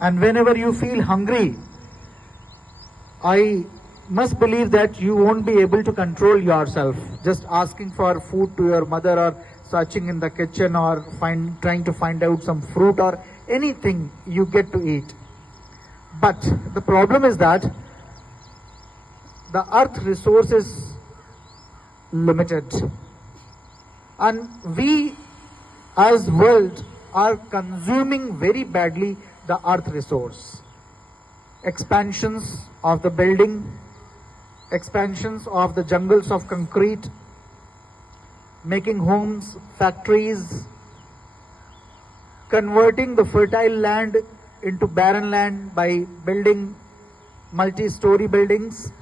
And whenever you feel hungry, I must believe that you won't be able to control yourself. Just asking for food to your mother, or searching in the kitchen, or trying to find out some fruit or anything you get to eat. But the problem is that the earth resource is limited, and we as world are consuming very badly the earth resource. Expansions of the building, expansions of the jungles of concrete, making homes, factories, converting the fertile land into barren land by building multi-story buildings,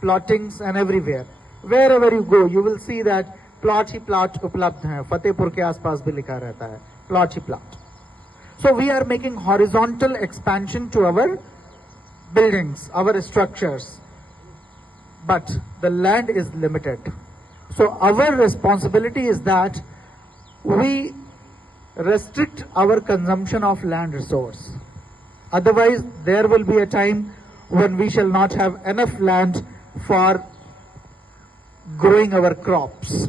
plottings, and everywhere. Wherever you go, you will see that plot he plot उपलब्ध है. फतेहपुर के आसपास भी लिखा रहता है, plot he plot. So we are making horizontal expansion to our buildings, our structures, but the land is limited. So our responsibility is that we restrict our consumption of land resource. Otherwise, there will be a time when we shall not have enough land for growing our crops,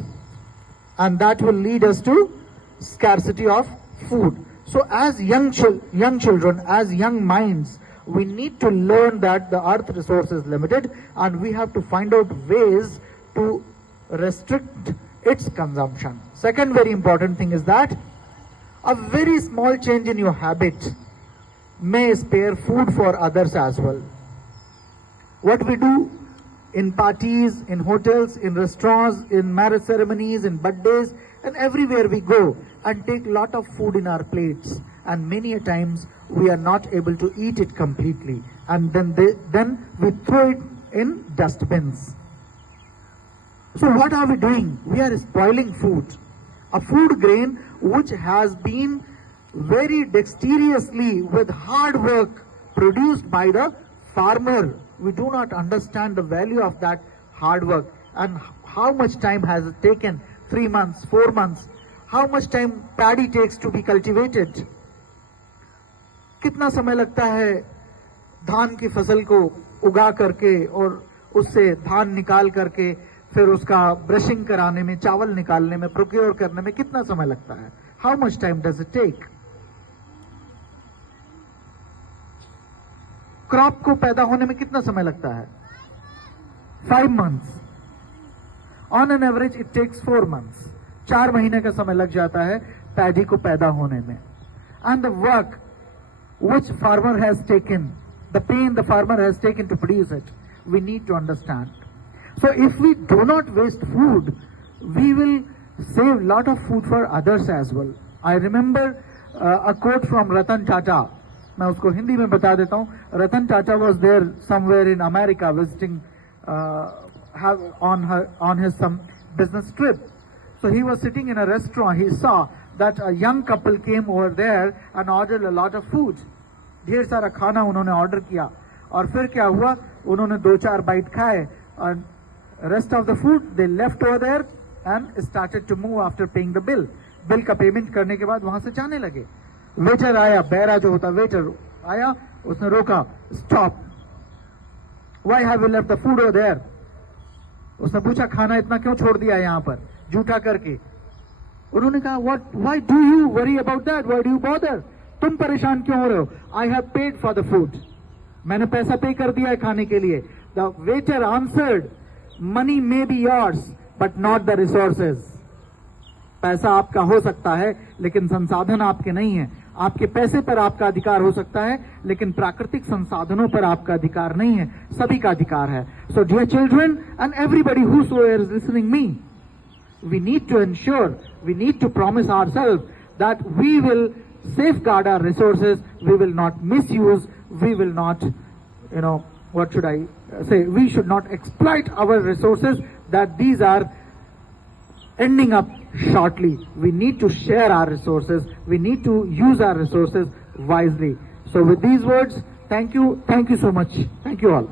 and that will lead us to scarcity of food. So as young children, as young minds, we need to learn that the earth resource is limited, and we have to find out ways to restrict its consumption. Second very important thing is that a very small change in your habit may spare food for others as well. What we do in parties, in hotels, in restaurants, in marriage ceremonies, in birthdays, and everywhere we go and take lot of food in our plates, and many a times we are not able to eat it completely, and then we throw it in dustbins. So what are we doing? We are spoiling food. A food grain which has been very dexterously, with hard work, produced by the farmer. We do not understand the value of that hard work, and how much time has it taken, 3 months, 4 months, how much time paddy takes to be cultivated. कितना समय लगता है धान की फसल को उगा करके और उससे धान निकाल करके फिर उसका ब्रशिंग कराने में, चावल निकालने में, प्रोक्योर करने में कितना समय लगता है? How much time does it take? Crop को पैदा होने में कितना समय लगता है? 5 months. On an average it takes 4 months. 4 महीने का समय लग जाता है पैडी को पैदा होने में. And the work which farmer has taken, the pain the farmer has taken to produce it, we need to understand. So if we do not waste food, we will save lot of food for others as well. I remember a quote from Ratan Tata. मैं उसको हिंदी में बता देता हूँ. Ratan Tata was there somewhere in America visiting on his some business trip. So he was sitting in a restaurant. He saw that a young couple came over there and ordered a lot of food. ढेर सारा खाना उन्होंने order किया, और फिर क्या हुआ, उन्होंने 2-4 बाइट खाए, और rest of the food they left over there and started to move after paying the bill. Bill का पेमेंट करने के बाद वहां से जाने लगे. वेटर आया, बैरा जो होता वेटर आया, उसने रोका. Stop, why have you left the food over there? उसने पूछा खाना इतना क्यों छोड़ दिया यहाँ पर झूठा करके? उन्होंने कहा why do you worry about that, why do you bother? तुम परेशान क्यों हो रहे हो? I have paid for the food, मैंने पैसा पे कर दिया है खाने के लिए. The waiter answered, money may be yours but not the resources. पैसा आपका हो सकता है लेकिन संसाधन आपके नहीं है. आपके पैसे पर आपका अधिकार हो सकता है लेकिन प्राकृतिक संसाधनों पर आपका अधिकार नहीं है. सभी का अधिकार है. So dear children and everybody whosoever is listening me, we need to ensure, we need to promise ourselves that we will safeguard our resources, we will not misuse, we will not, what should I say, we should not exploit our resources, that these are ending up shortly. We need to share our resources, we need to use our resources wisely. So with these words, thank you so much. Thank you all.